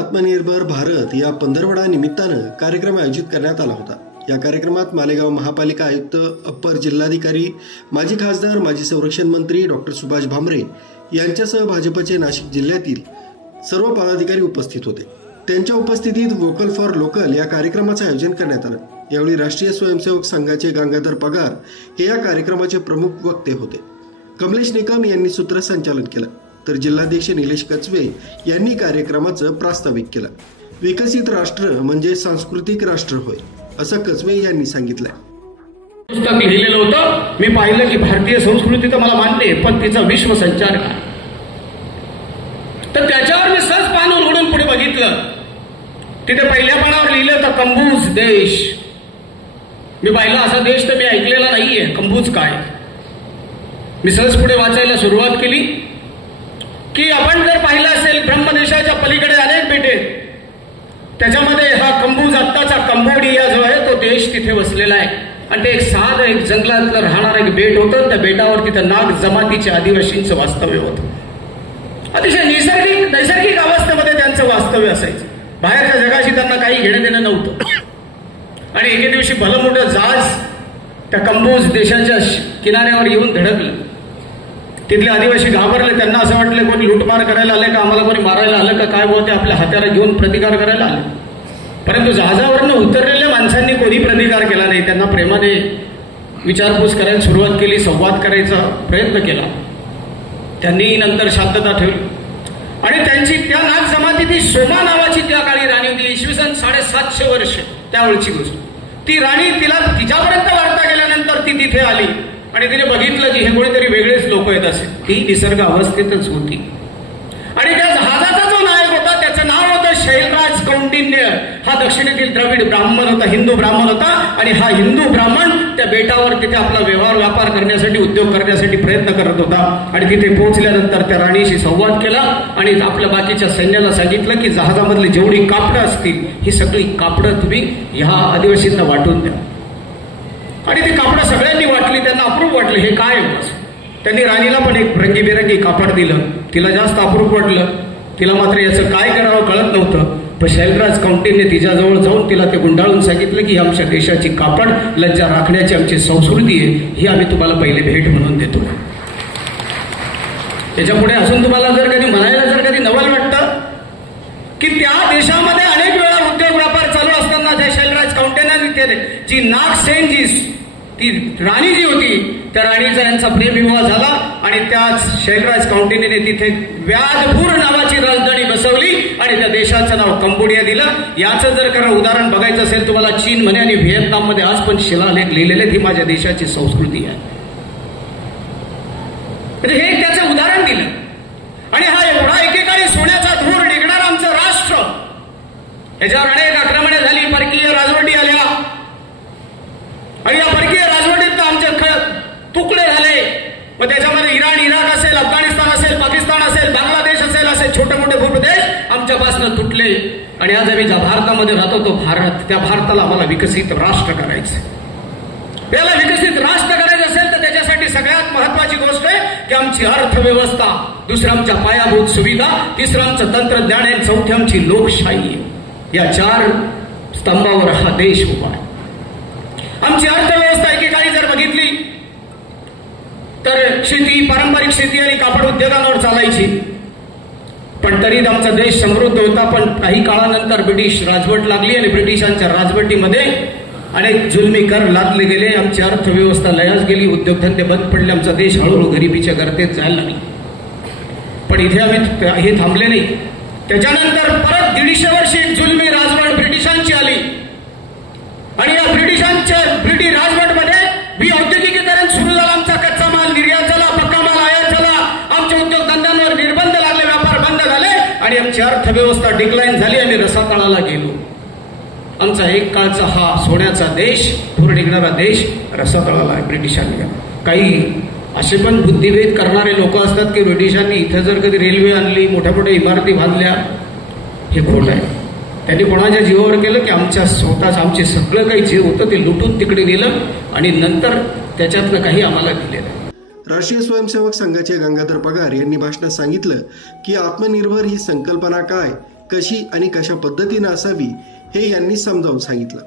आत्मनिर्भर भारत या पंधरवडा निमित्तानं कार्यक्रम आयोजित करण्यात आला होता। या कार्यक्रमात मालेगाव महापालिका आयुक्त, अप्पर जिल्हाधिकारी, माजी खासदार, माजी संरक्षण मंत्री डॉक्टर सुभाष भामरे यांच्यासह भाजपचे नाशिक जिल्ह्यातील सर्व पदाधिकारी उपस्थित होते। त्यांच्या उपस्थितीत वोकल फॉर लोकल या कार्यक्रमाचे आयोजन करण्यात आले। यावेळी राष्ट्रीय स्वयंसेवक संघाचे गंगाधर पगार हे या कार्यक्रमाचे प्रमुख वक्ते होते। कमलेश निकम यांनी सूत्रसंचालन केलं, तर जिल्हाध्यक्ष निलेश कचवे यांनी कार्यक्रमाचं प्रास्ताविक केलं। विकसित राष्ट्र म्हणजे सांस्कृतिक राष्ट्र होय, असं कचवे यांनी सांगितलं। पुस्तक लिहिलेलं होतं, मी पाहिलं की भारतीय संस्कृती तर मला मानते, पण तिचा विश्व संचार काय, तर त्याच्यावर मी सहज पान उघडून पुढे बघितलं। तिथे पहिल्या पानावर लिहिलं तर कंबूज देश। मी पाहिलं असा देश तर मी ऐकलेला नाहीये, कंबूज काय। मी सहज पुढे वाचायला सुरुवात केली की आपण जर पाहिलं असेल ब्रह्मदेशाच्या पलीकडे अनेक बेटे, त्याच्यामध्ये हा कंबूज, आत्ताचा कंबोडिया जो आहे तो देश तिथे वसलेला आहे। आणि ते एक साधं एक जंगलातलं राहणार एक बेट होतं। त्या बेटावर तिथं नाग जमातीच्या आदिवासींचं वास्तव्य होतं। अतिशय नैसर्गिक अवस्थेमध्ये त्यांचं वास्तव्य असायचं। बाहेरच्या जगाशी त्यांना काही घेणं देणं नव्हतं। आणि एके दिवशी भलं मोठं जहाज त्या कंबोज देशाच्या किनाऱ्यावर येऊन धडकलं। तिथले आदिवासी घाबरले, त्यांना असं वाटलं कोणी लूटमार करायला आले का, आम्हाला कोणी मारायला आलं का काय, बोलते आपल्या हात्याला घेऊन प्रतिकार करायला आले। परंतु जहाजावरनं उतरलेल्या माणसांनी कोणी प्रतिकार केला नाही। त्यांना प्रेमाने विचारपूस करायला सुरुवात केली, संवाद करायचा प्रयत्न केला। त्यांनी नंतर शांतता ठेवली आणि त्यांची त्या नाग जमातीची सोमा नावाची त्या काळी राणी होती, इसवी सन 750 वर्ष त्यावेळची गोष्ट। ती राणी, तिच्यापर्यंत वार्ता गेल्यानंतर ती तिथे आली आणि तिने बघितलं की हे कोणीतरी वेगळेच लोक येत असे। ती निसर्ग अवस्थेतच होती आणि त्या जहाजाचा जो नायक होता त्याचं नाव होतं शैलराज कौंडिन्य। हा दक्षिणेतील द्रविड ब्राह्मण होता, हिंदू ब्राह्मण होता। आणि हा हिंदू ब्राह्मण त्या बेटावर तिथे आपला व्यापार करण्यासाठी, उद्योग करण्यासाठी प्रयत्न करत होता। आणि तिथे पोहोचल्यानंतर त्या राणीशी संवाद केला आणि आपल्या बाकीच्या सैन्याला सांगितलं की जहाजामधली जेवढी कापडं असतील ही सगळी कापडं तुम्ही ह्या आदिवासींना वाटून द्या। आणि ती कापडं सगळ्यांनी वाटली, त्यांना अप्रूप वाटलं। हे काय, त्यांनी राणीला पण एक रंगीबेरंगी कापड दिलं। तिला जास्त अप्रूप वाटलं, तिला मात्र याचं काय करावं कळत नव्हतं। पण शैलराज कौंडिन्य तिच्याजवळ जाऊन तिला ते गुंडाळून सांगितलं की आमच्या देशाची कापड लज्जा राखण्याची आमची संस्कृती आहे, ही आम्ही तुम्हाला पहिले भेट म्हणून देतो। त्याच्यापुढे अजून तुम्हाला जर कधी म्हणायला जर कधी नवल वाटतं की त्या देशामध्ये अनेक वेळा उद्योग व्यापार चालू असताना त्या शैलराज कौंडिन्याने जी नागसेन ती राणी जी होती, त्या राणीचा यांचा प्रेमविवाह झाला आणि त्याच शैलराज कौंडिन्यने तिथे व्याधपूर नावाची राजधानी बसवली आणि त्या देशाचं नाव कंबोडिया दिलं। याचं जर खरं उदाहरण बघायचं असेल तुम्हाला चीनमध्ये आणि व्हिएतनाममध्ये आज पण शिलालेख लिहिलेले, ही माझ्या देशाची संस्कृती आहे। म्हणजे हे त्याचं उदाहरण दिलं। आणि हा एवढा एकेकाळी सोन्याचा धूर निघणारा आमचं राष्ट्र, याच्यावर अनेक आक्रमणे झाली, परकीय राजवटी आल्या आणि या परकीय राजवटीत आमचे तुकडे झाले। मग त्याच्यामध्ये इराक असेल, अफगाणिस्तान असेल, पाकिस्तान असेल, बांगलादेश असेल, असे छोटे मोठे भूप्रदेश आमच्यापासून तुटले। आणि आज आम्ही ज्या भारतामध्ये राहतो तो भारत, त्या भारताला आम्हाला विकसित राष्ट्र करायचं। याला विकसित राष्ट्र करायचं असेल तर त्याच्यासाठी सगळ्यात महत्वाची गोष्ट आहे की आमची अर्थव्यवस्था, दुसरं आमच्या पायाभूत सुविधा, तिसरं आमचं तंत्रज्ञान आहे, चौथी आमची लोकशाही। या 4 स्तंभावर हा देश उभा आहे। आमची अर्थव्यवस्था एकेकाळी जर बघितली तर शेती, पारंपरिक शेती आणि कापड उद्योगांवर चालायची, पण तरी आमचा देश समृद्ध होता। पण काही काळानंतर ब्रिटिश राजवट लागली आणि ब्रिटिशांच्या राजवटीमध्ये अनेक जुलमी कर लादले गेले, आमची अर्थव्यवस्था लयास गेली, उद्योगधंदे बंद पडले, आमचा देश हळूहळू गरिबीच्या गर्तेत जायला लागला। पण इथे आम्ही हे थांबले नाही। त्याच्यानंतर परत 150 वर्षे एक जुलमी राजवट ब्रिटिशांची आली आणि या ब्रिटिश राजवटमध्ये औद्योगिकीकरण सुरू झालं। आमचा कच्चा माल निर्यात झाला, पक्का माल आयात झाला, आमच्या उद्योगधंद्यांवर निर्बंध लागले, व्यापार बंद झाले आणि आमची अर्थव्यवस्था डिक्लाइन झाली। आम्ही रसातळाला गेलो। आमचा एक काळचा हा सोन्याचा देश, धूर निघणारा देश रसातळाला आहे ब्रिटिशांनी। काही असे पण बुद्धिभेद करणारे लोक असतात की ब्रिटिशांनी इथं जर कधी रेल्वे आणली, मोठ्या मोठ्या इमारती बांधल्या, हे खोटं आहे। त्यांनी कोणाच्या जीवावर केलं की आमच्या स्वतःच आमचे सगळं काही जीव होतं ते लुटून तिकडे नेलं आणि नंतर त्याच्यातलं काही आम्हाला दिलेलं। राष्ट्रीय स्वयंसेवक संघाचे गंगाधर पगार यांनी भाषणात सांगितलं की आत्मनिर्भर ही संकल्पना काय कशी आणि कशा पद्धतीने असावी हे यांनी समजावून सांगितलं.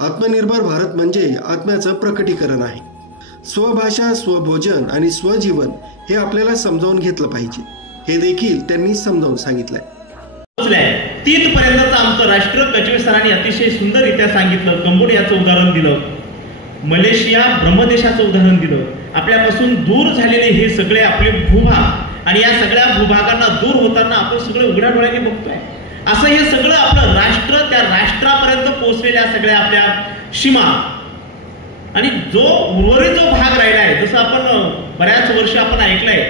आत्मनिर्भर भारत म्हणजे आत्म्याचं प्रकटीकरण आहे. स्वभाषा, स्वभोजन आणि स्वजीवन हे आपल्याला समजावून घेतलं पाहिजे, हे देखील त्यांनी समजावून सांगितलंय. तिथपर्यंतच आमचं राष्ट्र कचवे सरांनी अतिशय सुंदररित्या सांगितलं. कंबोडियाचं उदाहरण दिलं, मलेशिया ब्रह्मदेशाचं उदाहरण दिलं. आपल्यापासून दूर झालेले हे सगळे आपले भूभाग आणि या सगळ्या भूभागांना दूर होताना आपण सगळे उघड्या डोळ्याने बघतोय. असं हे सगळं आपलं राष्ट्र, त्या राष्ट्रापर्यंत पोहोचलेल्या सगळ्या आपल्या सीमा आणि जो उर्वरित जो भाग राहिला आहे, जसं आपण बऱ्याच वर्ष आपण ऐकलंय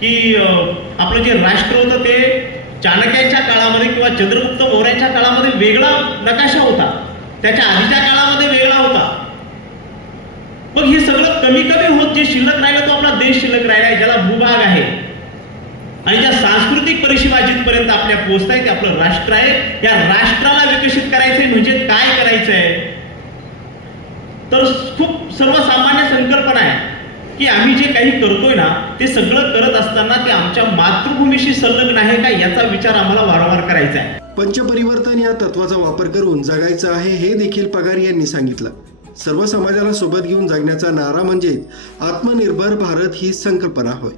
की आपलं जे राष्ट्र होतं ते चाणक्यांच्या काळामध्ये किंवा चंद्रगुप्त मौर्यांच्या काळामध्ये वेगळा नकाशा होता, त्याच्या आधीच्या काळामध्ये वेगळा होता. मग हे सगळं कमी कमी होत जे शिल्लक राहिलं तो आपला देश शिल्लक राहिला आहे, ज्याला भूभाग आहे आणि ज्या सांस्कृतिक परिसीमा जिथपर्यंत आपल्या पोहोचताय ते आपलं राष्ट्र आहे. या राष्ट्राला विकसित करायचंय म्हणजे काय करायचंय, तर खूप सर्वसामान्य संकल्पना आहे की आम्ही जे काही करतोय ना ते सगळं करत असताना ते आमच्या मातृभूमीशी संलग्न आहे का याचा विचार आम्हाला वारंवार करायचा आहे. पंचपरिवर्तन या तत्वाचा वापर करून जगायचं आहे हे देखील पगार यांनी सांगितलं. सर्व समाजाला सोबत घेऊन जगण्याचा नारा म्हणजे आत्मनिर्भर भारत ही संकल्पना होय.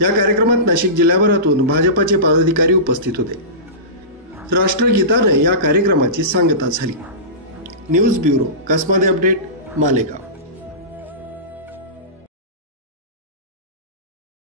या कार्यक्रमात नाशिक जिल्ह्याभरातून भाजपाचे पदाधिकारी उपस्थित होते. राष्ट्रगीताने या कार्यक्रमाची सांगता झाली. News bureau, Kasmade update, Malegaon.